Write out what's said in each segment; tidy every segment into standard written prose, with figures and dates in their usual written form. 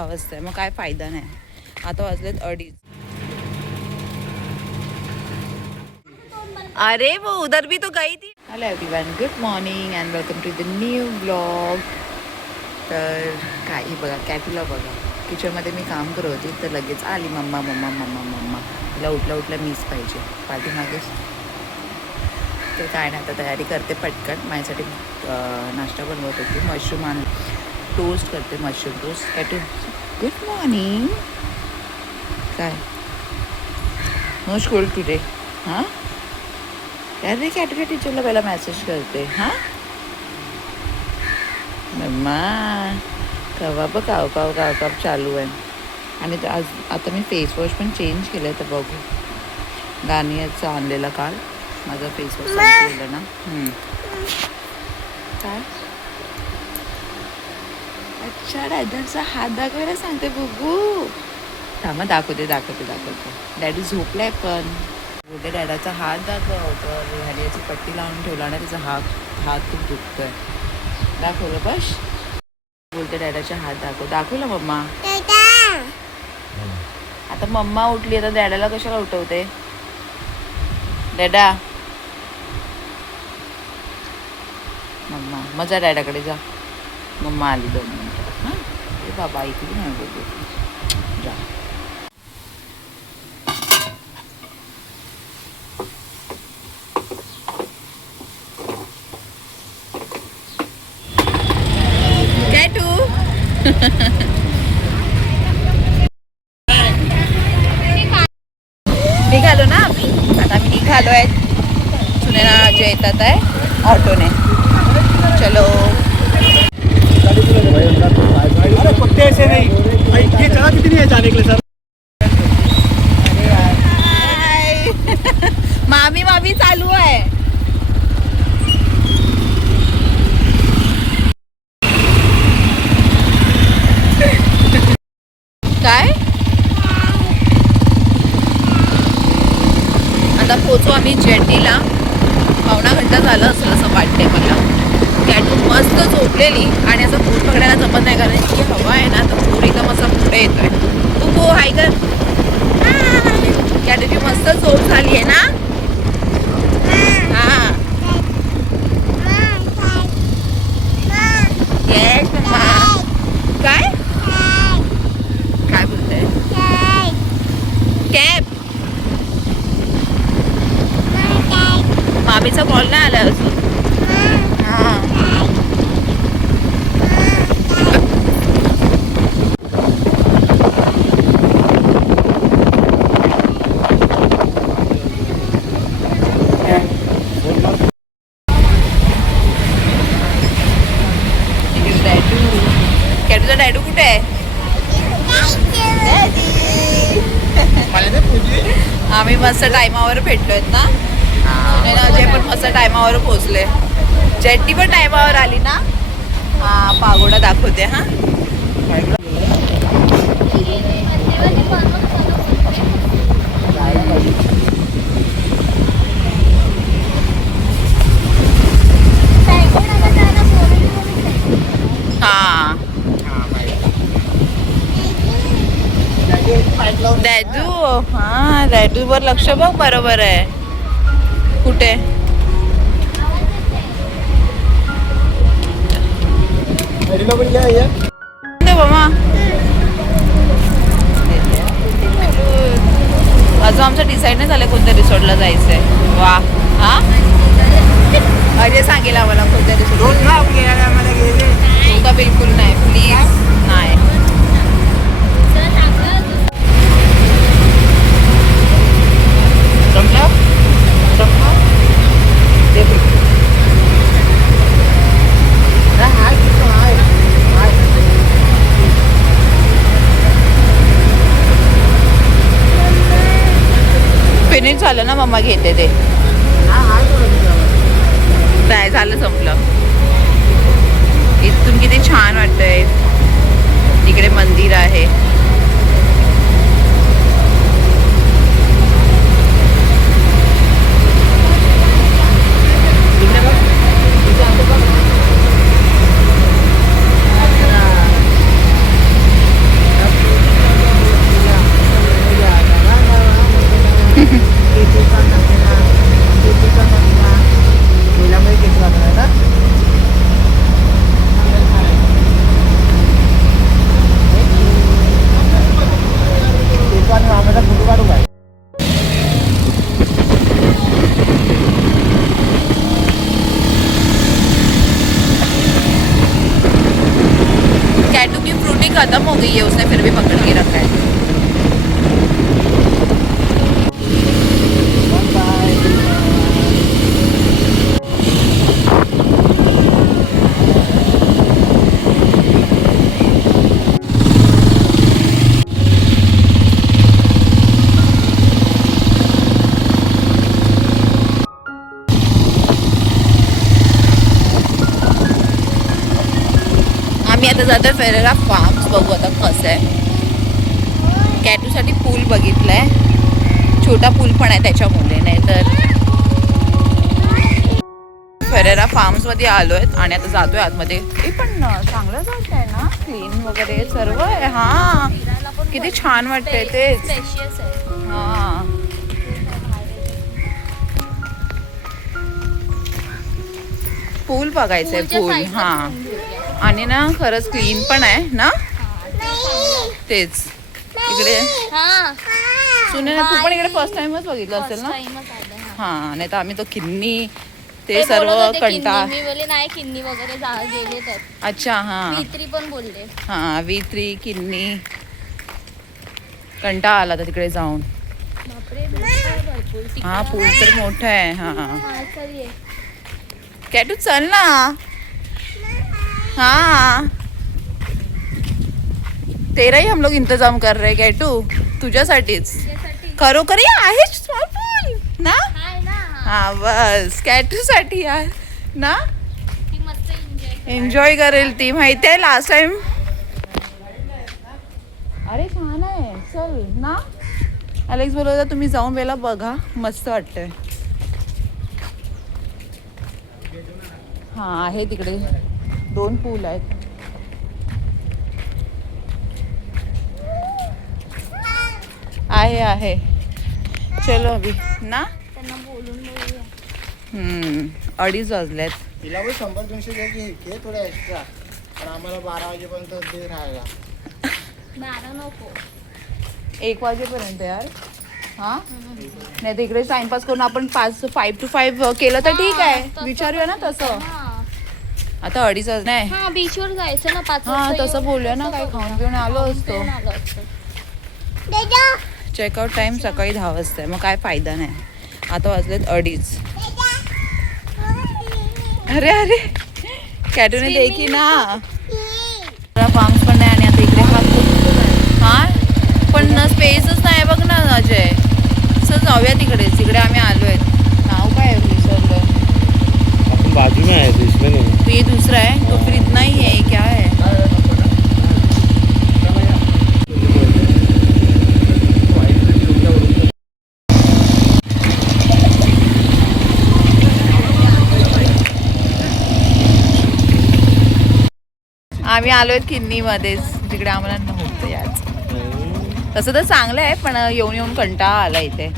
6 वाजता आहे, मग काय फायदा नाही. आता वाजलेत 2:30. अरे वो उधर भी तो गई थी. Hello everyone, good morning and welcome to the new blog. तर काही बघा, कॅटूला बघा, किचनमध्ये मी काम करत होती तर लगेच आली मम्मा मम्मा मम्मा मम्मा. तिला उठल्या मीच पाहिजे पाठीमागेच. तर काय नाही, आता तयारी करते पटकन. माझ्यासाठी नाश्ता बनवत होती, मशरूम आण टोस्ट करते, मशरूम टोस्ट. कॅटू गुड मॉर्निंग. काय नो स्कूल टुडे? हां अरे कॅटूच्या टीचरला पहिला मेसेज करते. हां मम्मा कवा बघ काव काव काव काव चालू आहे. आणि आज आता मी फेसवॉश पण चेंज केलं आहे, तर बघू. गार्नियरचं आणलेला काल माझा फेसवॉश संपलेलं ना. काय अच्छा डॅडचा हात दाखवायला सांगते बघू. थांबा दाखवते. डॅडी झोपलाय पण बोलते डॅडाचा हात दाखव. ह्याने याची पट्टी लावून ठेवला ना, त्याचा हात खूप दुखतोय. दाखवलं बस. बोलते डॅडाचा हात दाखवलं मम्मा. आता मम्मा उठली, आता डॅडाला कशाला उठवते? डॅडा मम्मा मजा डॅडाकडे जा. मम्मा आली 2 मिनिटं. हां हे बाबा ऐकली नाही बोलते जा. निघालो ना आम्ही. आता आम्ही निघालो आहे. सुनेला जे येतात आहे ऑटोने. चलो. अरे कुत्ते ऐसे नहीं, ये जगह कितनी है जाने के लिए सर? अरे यार मामी चालू आहे. काय आता पोचू आम्ही जेटीला. 1.5 घंटा झालं असेल असं वाटतंय मला. कॅटू मस्त झोपलेली आणि असं पूर पकडायला जमत नाही, कारण इतकी हवा आहे ना, तर पूर एकदम असा पुढे येतोय. तू हाय कर. कॅटूची मस्त झोप झाली आहे ना. हां येस मम्मा. काय काय बोलते? कॅब मामीचा कॉल नाही आला अजून. हां कॅटूचा डॅडू कुठे आहे? आम्ही मस्त टायमावर भेटलोय ना. अजय पण मस्त टायमावर पोहोचले. जेट्टी पण टायमावर आली ना. हा पागोडा दाखवते. हा डॅडू. हा डॅडू वर लक्ष बघ. बरोबर आहे. कुठे बाबा अजून आमचं डिसाईड नाही झालं कोणत्या रिसॉर्टला जायचंय. वा हा अजय सांगेल आम्हाला कोणत्या रिसॉर्ट. का बिलकुल नाही प्लीज नाही. फिनिश झालं ना मम्मा घेते ते. काय झालं संपलं. इथून किती छान वाटतंय. तिकडे मंदिर आहे. खत्म हो गई है, उसने फिर भी पकड़ के रखा है। आम्ही आता जातोय फेरेरा फार्म्स, बघू आता कसं आहे. कॅटूसाठी पूल बघितलाय, छोटा पूल पण आहे त्याच्यामुळे, नाही तर फेरेरा फार्म्स मध्ये आलोय आणि आता जातोय आतमध्ये. हे पण चांगलं जात आहे ना, क्लीन वगैरे सर्व आहे. हा किती छान वाटतंय तेच. हा पूल बघायचंय, पूल. हा आणि ना खरंच क्लीन पण आहे ना तेच. इकडे सुने ना, तू पण इकडे फर्स्ट टाइमच बघितलं असेल ना. हा नाही तर आम्ही तो किन्नी ते सर्व कंटा नाही किन्नी वगैरे गेले तर. अच्छा हा वित्री पण बोलले. हा वित्री किन्नी कंटा आला तर तिकडे जाऊन. हा पूल तर मोठा आहे. हा कॅटू चल ना. हाँ तेरा ही हम लोग इंतजाम कर रहे कॅटू, तुझ्यासाठीच. खरोखर आहे स्मॉल पूल ना. हा बस कॅटू साठी यार ना, एन्जॉय करेल ती, माहिती आहे लास्ट टाइम. अरे छान आहे, चल ना. अलेक्स बोलत होता तुम्ही जाऊन वेळेला बघा, मस्त वाटतंय. हा आहे तिकडे 2 पूल आहेत. आहे चलो अभी ना. त्यांना बोलून बोलूया. 2:30 वाजलेत. तिला पण 100-200 द्या की थोडं एक्स्ट्रा, पण आम्हाला 12 वाजेपर्यंत ते राहायला. 12 नको, 1 वाजेपर्यंत यार. हा नाही तर इकडे टाइमपास करून आपण 5 to 5 केलं तर ठीक आहे. विचारूया ना तसं. आता 2:30 नाही. हा बीचवर जायचं ना 5 हा वाजता. तसं बोलूया ना, काही खाऊन पिऊन आलो असतो. चेकआउट टाइम सकाळी 10 वाजता आहे, मग काय फायदा नाही. आता वाजलेत 2:30. अरे अरे कॅटूने दे की ना. फार्म्स पण नाही आणि आता इकडे हा पण स्पेसच नाही बघ ना अजय. असं जाऊया तिकडे आम्ही आलोय. नाव काय आहे विसरलं. आपण बाजू में आहे, इसमें नहीं. तो ये दूसरा है, तो फिर इतना ही है. क्या है आम्ही आलोय किन्नी मध्येच, तिकडे आम्हाला नव्हतं याच. तसं तर चांगलं आहे पण येऊन कंटाळा आला इथे.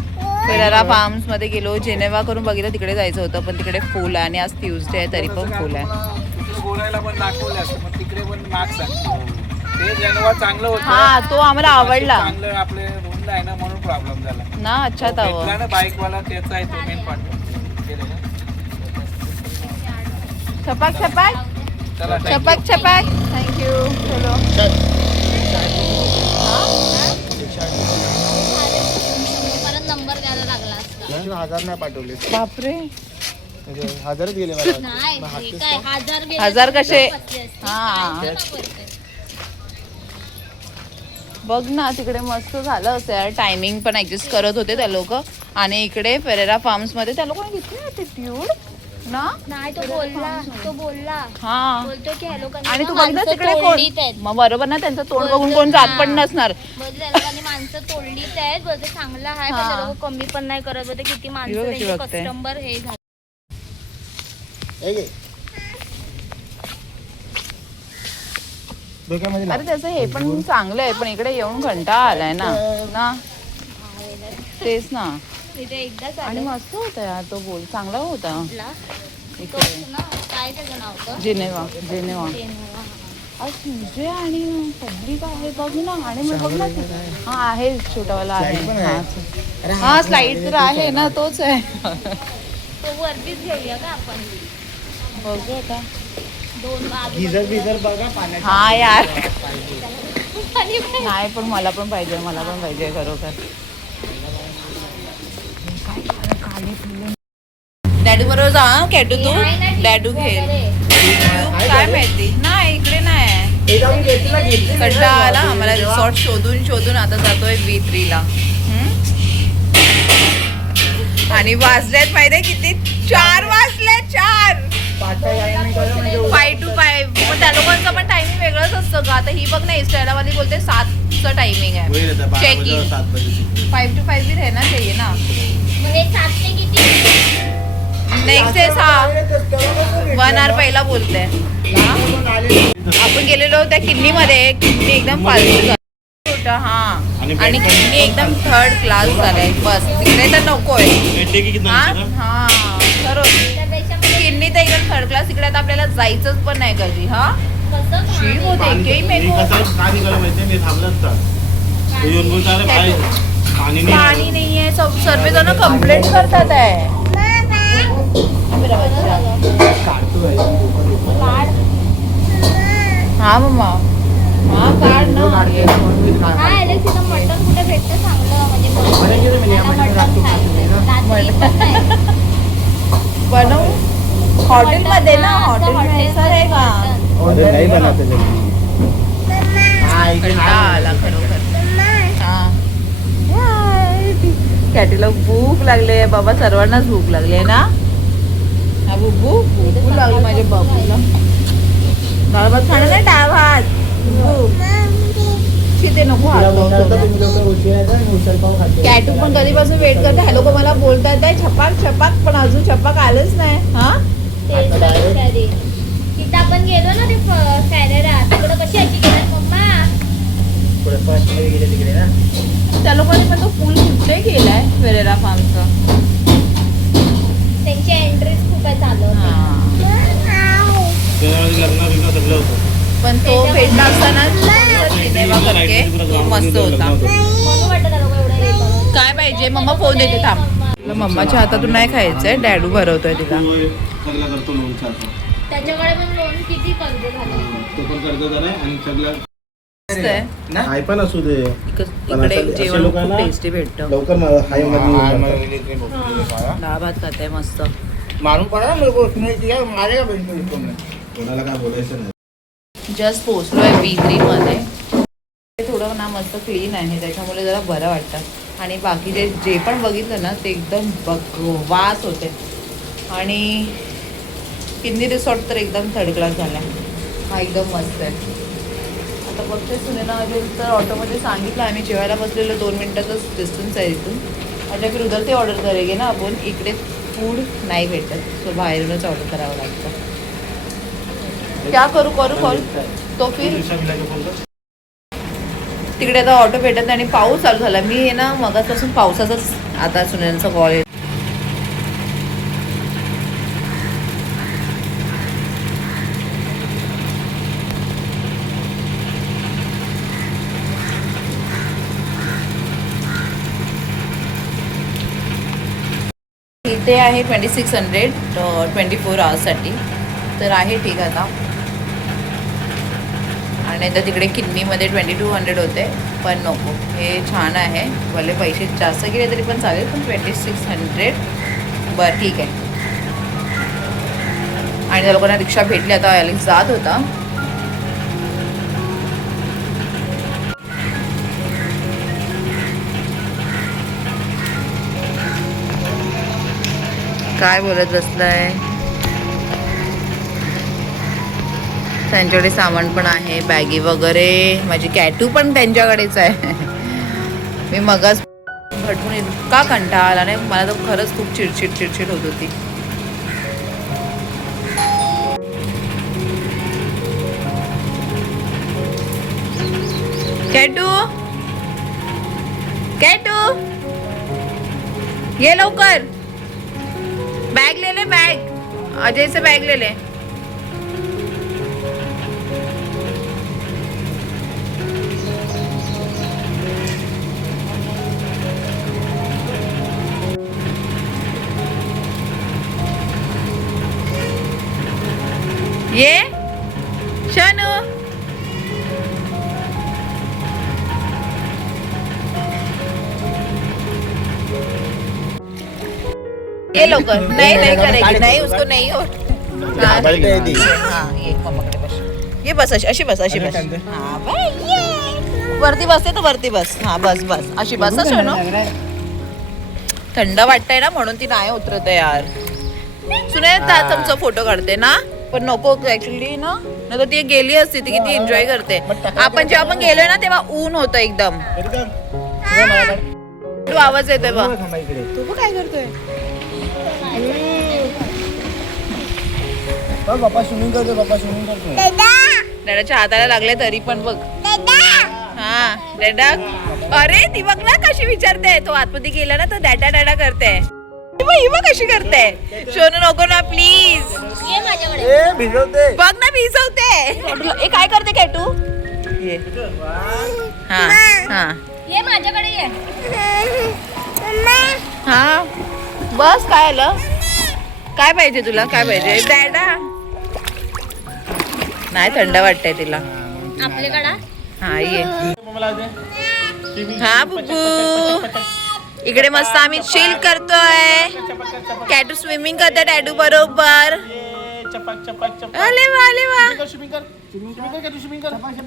फेरेरा फार्म्स मध्ये गेलो, जेनेवा करून बघितलं, तिकडे जायचं होतं पण तिकडे फुल आहे आणि आज ट्यूजडे आहे तरी पण फुल आहे. बोलायला पण दाखवलं असतं, पण तिकडे पण मार्क्स ते जेनेवा चांगलं होतं. हा तो आम्हाला आवडला. चांगलं आपले रूम आहे ना, म्हणून प्रॉब्लेम झाला ना. अच्छा तव ना बाईक वाला त्याचा आहे तो मेन पार्ट. छपाक छपाक थँक्यू. चलो परत नंबर द्यायला लागला असता. 1000 नाही पाठवले. बापरे, म्हणजे 1000च गेले मला. नाही हे काय 1000 गेले 1000 कसे. तर 25. हा बघ ना तिकडे मस्त झालं असं यार. टायमिंग पण ऍडजस्ट करत होते त्या लोक. आणि इकडे फेरेरा फार्म्स मध्ये त्या लोकांनी घेतली ॲटिट्यूड ना. नाही तो बोलला हा बोलतो की ह्या लोकांनी आणि ना तू बघितलं माणसं तिकडे तोडलीत आहेत. कोण मग बरोबर ना, त्यांचं तोंड बघून कोण जात पण नसणार. बोलते लोकांनी माणसं तोडलीत आहेत. बोलते चांगलं आहे पण ते लोक कमी पण नाही करत. बोलते किती माणसं कशी त्यांचे बघते. कस्टमर हे झाले. अरे त्याचं हे पण चांगलं आहे पण इकडे येऊन कंटाळा आलाय ना. तेच ना. तिथे एकदाच आणि आलं मस्त होता यार तो बोल, चांगला होता. तो इकडे ना काय त्याचं नाव होतं जेनेवा जेनेवा. आज तुझे आणि पब्लिक आहे बघ ना. आणि मग बघ ना हा आहे छोटावाला आहे. हा स्लाइड तर आहे ना, तोच आहे. तो वरतीच घेऊया का आपण. बघू आता. 2 गिझर बिझर बघा पाण्यात. हा यार पाणी पाहिजे. नाही पण मला पण पाहिजे खरोखर. डॅडू बरोबर जा कॅटू तू. आहे ना टी डॅडू घेईल. वगैरे. काय माहिती नाही इकडे नाही. कंटाळा आला आम्हाला रिसॉर्ट शोधून आता जातोय V3 ला. आणि वाजलेत माहितीये किती 4 वाजले 4. 5 to 5. मग त्या लोकांचं पण टायमिंग वेगळंच असतं का. आता ही बघ ना इंस्टाला वाली बोलते 7चं टायमिंग आहे चेक इन. 5 to 5 भी रहना चाहिए ना. मग हे 7 ते किती? नेक्स्ट डे 1 hour पहिला बोलते. आपण गेलेलो त्या किन्नीमध्ये. किन्नी एकदम फालतू होता. हा आणि किन्नी एकदम 3rd क्लास झालाय. बस तिकडे तर नकोय. हा खरंच त्यापेक्षा मग किन्नी तर एकदम 3rd क्लास. तिकडे आता आपल्याला जायचंच पण नाही कधी. हा कसं शी खाणार? होते की पाणी नाहीये. सर्वजण कंप्लेंट करतात आहे. हा मम्मा हा काढ ना. हा एलेक्स इथं मटण कुठे भेटतं चांगलं म्हणजे मला मटण खायचं. रात्री पण नाही. बनवू हॉटेलमध्ये ना. हॉटेल सर आहे का. कंटाळा आला खरोखर. कॅटीला भूक लागली आहे बाबा. सर्वांनाच भूक लागली आहे ना. हा बुब्बू भूक लागली माझ्या बाबूला. डाळ भात खाणं नाही. डाळ भात शिते नको. कॅटू पण कधीपासून वेट करते. हॅलो का मला बोलतात आहे छपाक पण अजून छपाक आलंच नाही. हा तेच तरी. तिथं आपण गेलो ना ते कॅनडा तिकडं कशी याची गेल्यात मम्मा. त्या लोकांनी पण तो पूल कुठे केलाय फेरेरा फार्मचा. त्यांची एंट्रीज खूप आहे चालू. पण तो भेटला असताना सिनेमा करके तो मस्त होता. म्हणून वाटतं त्या लोक एवढं हे करून. काय पाहिजे मम्मा फोन देते थांब. तुला मम्माच्या हातातून नाही खायचंय. डॅडू भरवतोय तिला. त्याच्याकडे पण लोन किती कर्ज झालं. मस्त आहे. हाय पण असू दे. इकडे जेवण खूप टेस्टी भेटतं. लवकर हाय डाळ भात खाते मस्त. मारून पडा माझ्या कोणाला काय बोलायचं नाही. जस्ट पोहोचलोय V3 मध्ये. थोडं ना मस्त क्लीन आहे त्याच्यामुळे जरा बरं वाटतं. आणि बाकीचे जे पण बघितलं ना ते एकदम वास होते. आणि किन्नी रिसॉर्ट तर एकदम 3rd क्लास झाला. हा एकदम मस्त आहे. आता बघते सुनेला तर ऑटोमध्ये सांगितलं आम्ही जेवायला बसलेलो 2 मिनिटाचाच डिस्टन्स आहे इथून. अच्छा फिर उधर ते ऑर्डर करेगे ना आपण. इकडे फूड नाही भेटत सो बाहेरूनच ऑर्डर करावं लागतं. क्या करू तो फिर तिकडे आता ऑटो भेटत नाही. आणि पाऊस चालू झाला. मी आहे ना मगापासून पावसाचाच आता सुनेचा कॉल आहे. इथे आहे 2600 24 आवर्ससाठी. तर आहे ठीक आता. आणि आता तिकडे किन्नीमध्ये 2200 होते पण नको. हे छान आहे. भले पैसे जास्त गेले तरी पण चालेल. पण 2600 बरं ठीक आहे. आणि त्या लोकांना रिक्षा भेटली. आता एलेक्स जात होता. काय बोलत बसलाय. त्यांच्याकडे सामान पण आहे. बॅगी वगैरे. माझी कॅटू पण त्यांच्याकडेच आहे. मी मगाच भटकून इतका कंटाळा आला नाही. मला तर खरंच खूप चिडचिड होत होती. कॅटू ये लवकर. बैग ले ले. बैग अजय से बैग ले ले. ये शानू ये लवकर नहीं नहीं करेगी नहीं उसको नहीं हो हाँ, बर्थडे आहे ती. हाँ, ये मम्माकडे बस ये बस अशी बस अशी बस हाँ, बाई, ये. वरती बसते तर वरती बस हा बस बस अशी बस सोनू थंड वाटतंय ना म्हणून ती नाही उतरत आहे यार सुने तुमचा फोटो काढते ना पण नको ऍक्च्युली ना नाही तर ती गेली असती ती किती एन्जॉय करते आपण जेव्हा आपण गेलोय ना तेव्हा ऊन होतं एकदम तू आवाज येतोय बा तू पण काय करतोय पप्पा स्विमिंग करतो पप्पा स्विमिंग करतो डॅडाच्या हाताला लागले तरी पण बघ हा डॅडा अरे ती बघ ना कशी विचारते तो आतमध्ये गेला ना तर डॅडा डॅडा करते ही बघ कशी करते शोनू नको ना प्लीज ये माझ्याकडे ए भिजवते बघ ना भिजवते ए काय करते काय तू ये हा हा ये माझ्याकडे ये हा बस काय आलं काय पाहिजे तुला काय पाहिजे डॅडा नाही थंड वाटतंय तिला आपल्याकडे हा ये हा बुबू इकडे मस्त आम्ही चिल करतोय कॅटू स्विमिंग करते डॅडू बरोबर अरे वा अरे वा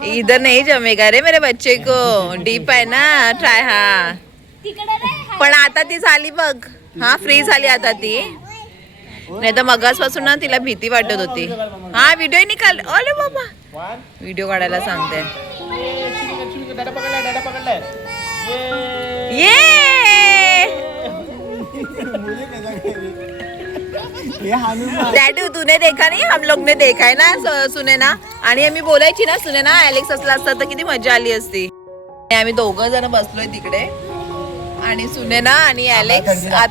इधर नहीं जमेगा रे मेरे बच्चे को डीप आहे ना ट्राय हा तिकडे रे पण आता ती झाली बघ हा फ्री झाली आता ती नाही तर मगासपासून ना तिला भीती वाटत होती हा व्हिडिओ निकाल अरे बाबा व्हिडिओ काढायला सांगते डॅडू तूने देखा नाही हम लोग ने देखा है ना सुने ना आणि आम्ही बोलायची ना सुने ना एलेक्स असला असता तर किती मजा आली असती आम्ही दोघं जण बसलोय तिकडे आणि सुने ना आणि एलेक्स हा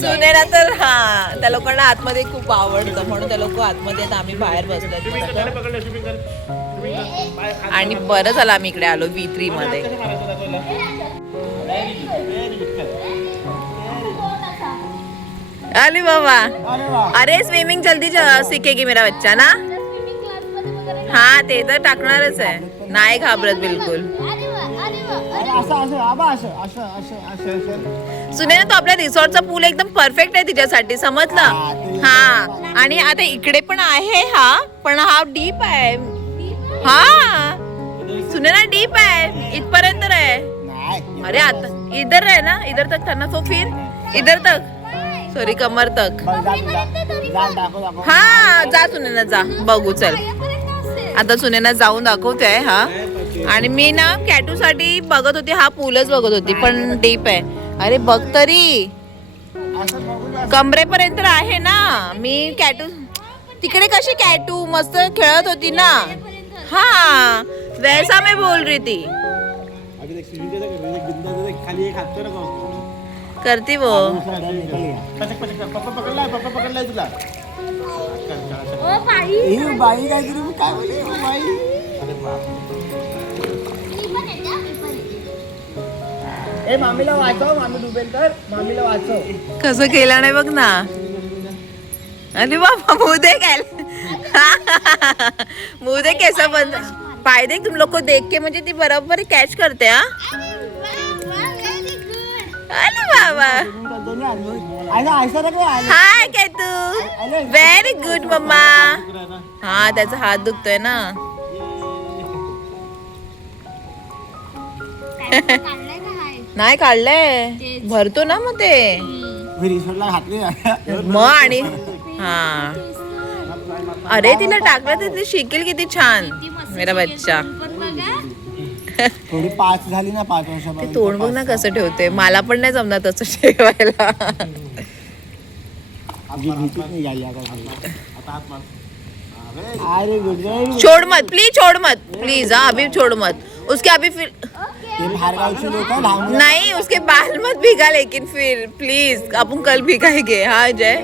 सुने ना तर हा त्या लोकांना आतमध्ये खूप आवडतं म्हणून त्या लोक आतमध्ये आहेत, आम्ही बाहेर बसलोय आणि बरं झालं आम्ही इकडे आलो V3 मध्ये अरे बाबा अरे स्विमिंग जल्दी सीखेगी मेरा बच्चा ना स्विमिंग क्लास मध्ये वगैरे हा ते तर टाकणारच आहे नाही घाबरत बिलकुल अरे वा अरे वा असं असं आबा असं असं असं असं असं सुने ना तो आपल्या रिसॉर्टचा पूल एकदम परफेक्ट आहे तिच्यासाठी समजलं हा आणि आता इकडे पण आहे हा पण हा डीप आहे हा सुने ना डीप आहे इथपर्यंत आहे नाही अरे आता इधर आहे ना इधर तक था ना तो फिर इधर तक सॉरी कमर तक जा दाखव दाखव हा जा सुनेना जा बघू चल आता सुनेना जाऊन दाखवते हा आणि मी ना कॅटू साठी बघत होती हा पूलच बघत होती पण डीप आहे अरे बघ तरी असं बघून कमरेपर्यंत आहे ना मी कॅटू तिकडे कशी कॅटू मस्त खेळत होती ना हा वैसा मैं बोल रही थी अभी देख स्विमिंग बिंदा खाली एक हात कर करती वो पप्पा पकडलाय तुला ओ पायी ही बाई काहीतरी काय बोलली बाई मी पण येते मी पण येते ए मामीला वाचव मामी डुबेल तर मामीला वाचव कसं केलं नाही बघ ना अरे बाबा मुंह देख मुंह देख कैसा बंद पाय देख तुम लोग को देख के मुझे ती बराबर कैच करते हा व्हेरी गुड अरे बाबा हाय काय तू व्हेरी गुड मम्मा हा त्याचा हात दुखतोय ना काढलाय का हाय नाही काढलंय तेच. भरतो ना मग ते रिसोर्टला घातली मग आणि हा अरे तिला टाकलं तर ती शिकेल किती छान मेरा बच्चा पण बघा थोडी 5 झाली ना 5 वर्ष ते तोंड बघ ना कसं ठेवते मला पण नाही जमणार तसं ठेवायला आपली भीतीच नाही गेली आता अरे गुड छोड़ मत प्लीज हाँ अभी छोड़ मत उसके अभी फिर ते बाहेरगावचे लोक लहान नहीं उसके बाल मत भिगा लेकिन फिर प्लीज आपण कल भिगायगे हा जय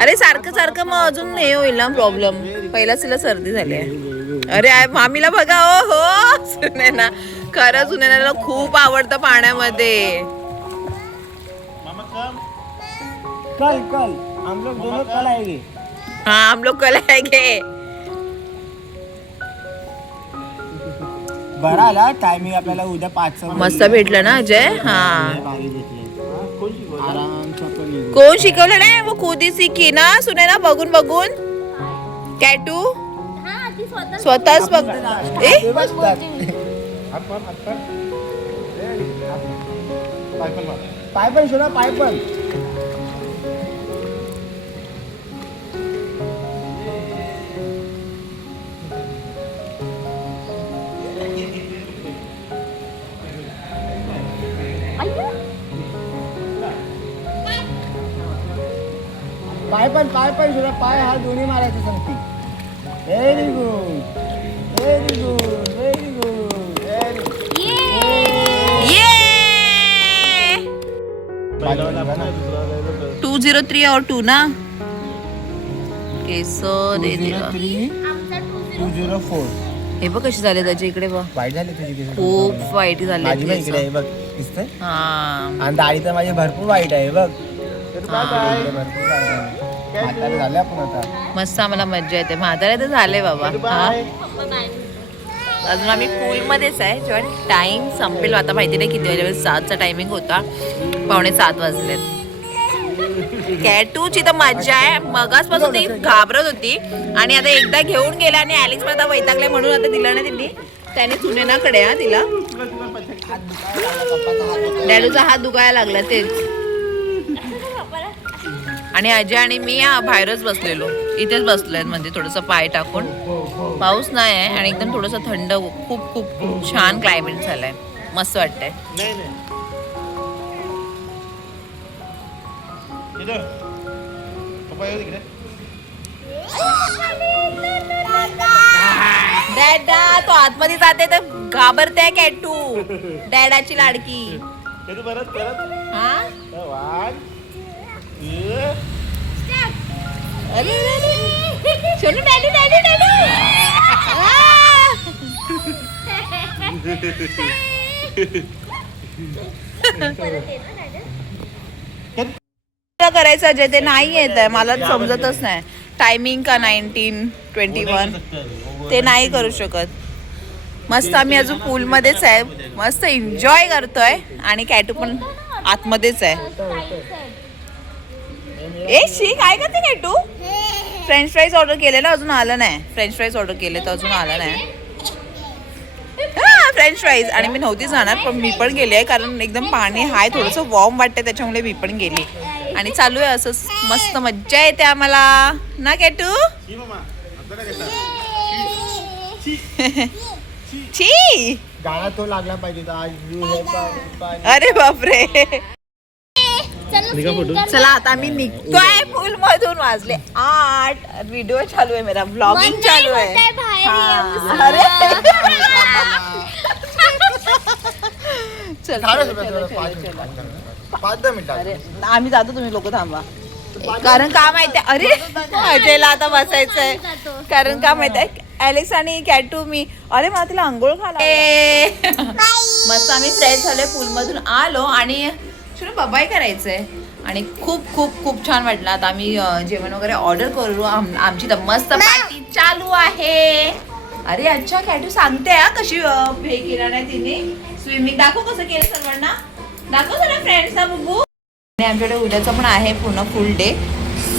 अरे सारखं सारखं मग अजून हे होईल ना प्रॉब्लेम पहिलाच तिला सर्दी झाली आहे अरे मामीला बघा ओ हो सुनेना खरं सुनेनाला खूप आवडतं पाण्यामध्ये कल हम लोग दोनों कल आएंगे हाँ हम लोग कल आएंगे बरं आला टायमिंग आपल्याला उद्या 5 मस्त भेटलं ना अजय हा कोण शिकवलं नाही वो खुद ही सीखी ना सुने ना बघून बघून कॅटू हा ती स्वतःच बघ ए पाय पण सोडा पाय पण पाय पण सोडा पाय हा दोन्ही मारायचे सांगते very good very good very good very ये 203 और 2 ना केसर दे दिला. 204 हे बघ कशी झाले त्याच्या इकडे बघ वाईट झाली तुझी केस खूप वाईट झाले माझी पण इकडे आहे बघ दिसतंय हा आणि दाढी तर माझी भरपूर वाईट आहे बघ हा. भरपूर वाईट आहे. म्हातारे झाले आपण आता मस्त आम्हाला मज्जा येते म्हातारे तर झाले बाबा हा अजून आम्ही पूलमध्येच आहे जेव्हा टाइम संपेल आता माहिती नाही किती वाजले 7चा टायमिंग होता 6:45 वाजलेत. कॅटूची तर मज्जा आहे मगासपासून ती घाबरत होती आणि आता एकदा घेऊन गेला आणि ॲलेक्स पण आता वैतागलाय म्हणून आता दिला ना त्यांनी त्याने सुनेनाकडे हा तिला डॅडूचा हात दुखायला लागला तेच आणि अजय आणि मी बाहेरच बसलेलो इथेच बसलोय म्हणजे थोडंसं पाय टाकून पाऊस नाही आहे आणि एकदम थोडंसं थंड खूप खूप खूप छान क्लायमेट झालंय मस्त वाटतंय. डॅडा तो आतमध्ये जाते तर घाबरते कॅटू डॅडाची लाडकी हा अरे सोनू डॅडू डॅडू डॅडू करायचं अजय ते नाही येत आहे मला समजतच नाही टायमिंग का 19:21 ते नाही करू शकत. मस्त आम्ही अजून पूलमध्येच आहे मस्त एन्जॉय करतोय आणि कॅटू पण आतमध्येच आहे. ए शी काय करते कॅटू फ्रेंच फ्राईज ऑर्डर केले ना अजून आलं नाही फ्रेंच फ्राईज ऑर्डर केले तर अजून आलं नाही फ्रेंच फ्राईज आणि मी नव्हती जाणार पण मी पण गेली आहे कारण एकदम पाणी हाय थोडंसं वॉर्म वाटतंय त्याच्यामुळे मी पण गेली आणि चालू आहे असंच मस्त मज्जा येते आम्हाला ना कॅटू छी गाणा तो लागला पाहिजे तर आज अरे बापरे चलो चला आता मी निघतोय पूल मधून वाजले 8 व्हिडिओ चालू आहे मेरा ब्लॉगिंग चालू आहे अरे चल 5-10 मिनिटं अरे आम्ही जातो तुम्ही लोक थांबा कारण का माहितीये अरे अजयला आता बसायचंय कारण का माहितीये ॲलेक्स आणि कॅटू मी अरे मला तिला आंघोळ घाला मस्त आम्ही फ्रेश झालोय पूल मधून आलो आणि बबाई करायचंय आणि खूप खूप खूप छान वाटलं आता आम्ही जेवण वगैरे ऑर्डर करू आमची तर मस्त पार्टी चालू आहे. अरे अच्छा कॅटू सांगते कशी हे केलं नाही तिने स्विमिंग दाखव कसं केलं सर्वांना दाखव सर फ्रेंड्सना बघू आणि आमच्याकडे उद्याचं पण आहे पूर्ण फुल डे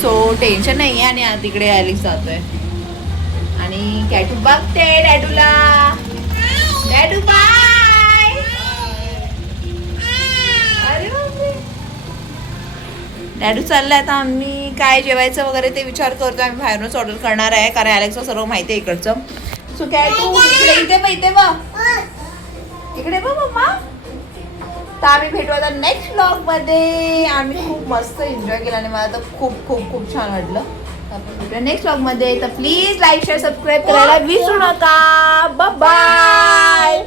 सो टेन्शन नाही आहे आणि तिकडे ॲलेक्स जातोय आणि कॅटू बघते डॅडूला डॅडू बाय अरे डॅडू चाललाय आता आम्ही काय जेवायचं वगैरे ते विचार करतो आम्ही बाहेरूनच ऑर्डर करणार आहे कारण ॲलेक्सला सर्व माहिती आहे इकडचं सो कॅटू इकडे बघ मम्मा तर आम्ही भेटू आता नेक्स्ट ब्लॉग मध्ये आम्ही खूप मस्त एन्जॉय केला आणि मला तर खूप खूप खूप छान वाटलं आपण भेटूया नेक्स्ट ब्लॉग मध्ये तर प्लीज लाईक शेअर सबस्क्राईब करायला विसरू नका बाय बाय